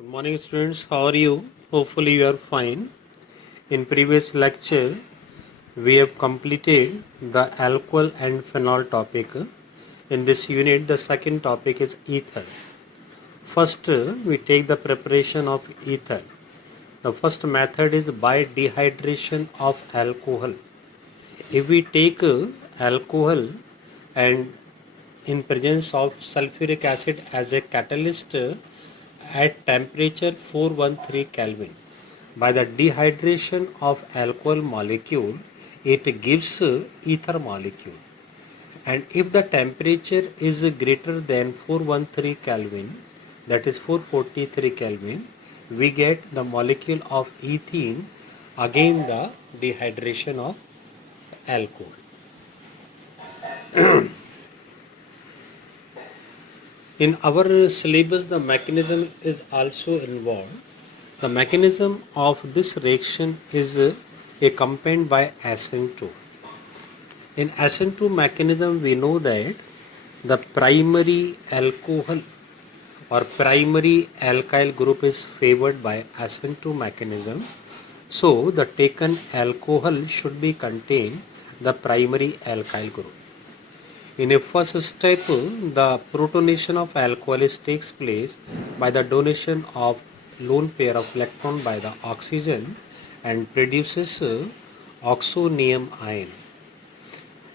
Good morning students, how are you? Hopefully you are fine. In previous lecture, we have completed the alcohol and phenol topic. In this unit, the second topic is ether. First, we take the preparation of ether. The first method is by dehydration of alcohol. If we take alcohol and in presence of sulfuric acid as a catalyst at temperature 413 Kelvin, by the dehydration of alcohol molecule, it gives ether molecule. And if the temperature is greater than 413 Kelvin, that is 443 Kelvin, we get the molecule of ethene, again the dehydration of alcohol. In our syllabus, the mechanism is also involved. The mechanism of this reaction is accompanied by SN2. In SN2 mechanism, we know that the primary alcohol or primary alkyl group is favored by SN2 mechanism. So, the taken alcohol should be contain the primary alkyl group. In a first step, the protonation of alcohol takes place by the donation of lone pair of electron by the oxygen and produces oxonium ion.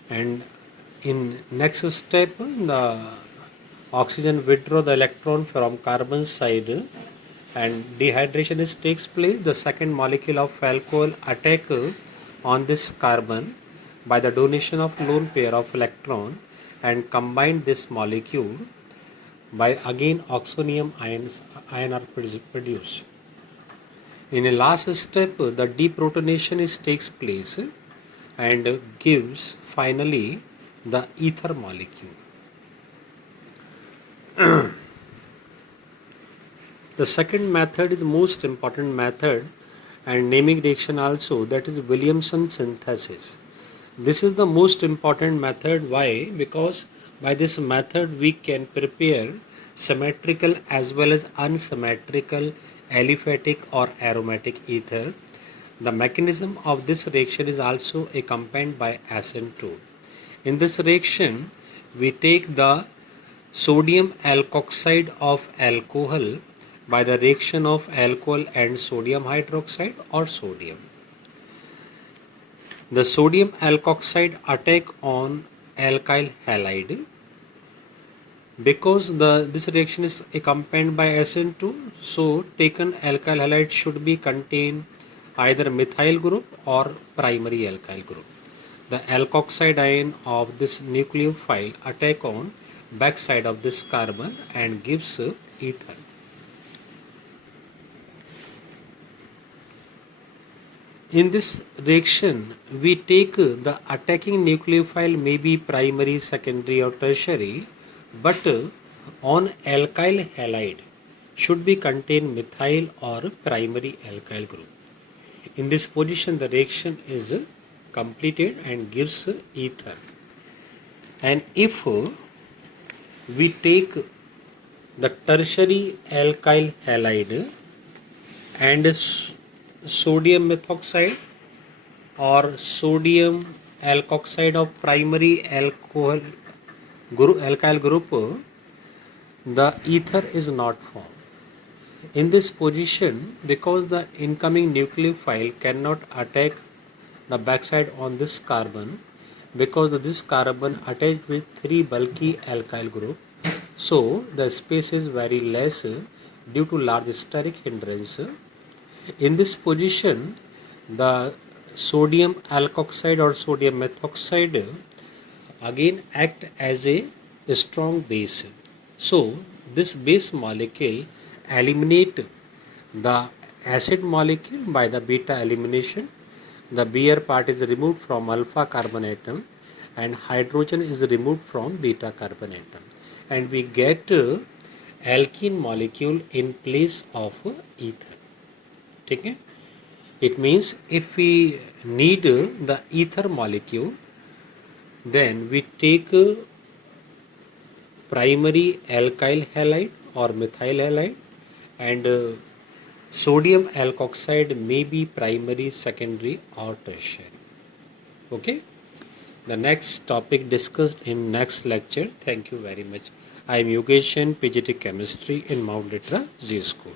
And in next step, the oxygen withdraw the electron from carbon side and dehydration takes place. The second molecule of alcohol attack on this carbon by the donation of lone pair of electron and combine this molecule by again oxonium ion are produced. In a last step, the deprotonation takes place and gives finally the ether molecule. The second method is most important method and naming reaction also, that is Williamson synthesis. This is the most important method. Why? Because by this method we can prepare symmetrical as well as unsymmetrical aliphatic or aromatic ether. The mechanism of this reaction is also accompanied by SN2. In this reaction, we take the sodium alkoxide of alcohol by the reaction of alcohol and sodium hydroxide or sodium. The sodium alkoxide attack on alkyl halide. Because this reaction is accompanied by SN2, so taken alkyl halide should be contain either methyl group or primary alkyl group. The alkoxide ion of this nucleophile attack on backside of this carbon and gives ether. In this reaction, we take the attacking nucleophile may be primary, secondary or tertiary, but on alkyl halide should be contain methyl or primary alkyl group. In this position, the reaction is completed and gives ether. And if we take the tertiary alkyl halide and sodium methoxide or sodium alkoxide of primary alkyl group, the ether is not formed. In this position, because the incoming nucleophile cannot attack the backside on this carbon, because this carbon attached with 3 bulky alkyl group, so the space is very less due to large steric hindrance. In this position, the sodium alkoxide or sodium methoxide again act as a strong base. So this base molecule eliminate the acid molecule by the beta elimination. The Br part is removed from alpha carbon atom and hydrogen is removed from beta carbon atom, and we get alkene molecule in place of ether. Okay? It means if we need the ether molecule, then we take primary alkyl halide or methyl halide and sodium alkoxide may be primary, secondary, or tertiary. Okay, the next topic discussed in next lecture. Thank you very much. I am Yogesh Jain, PGT Chemistry in Mount Litra Z School.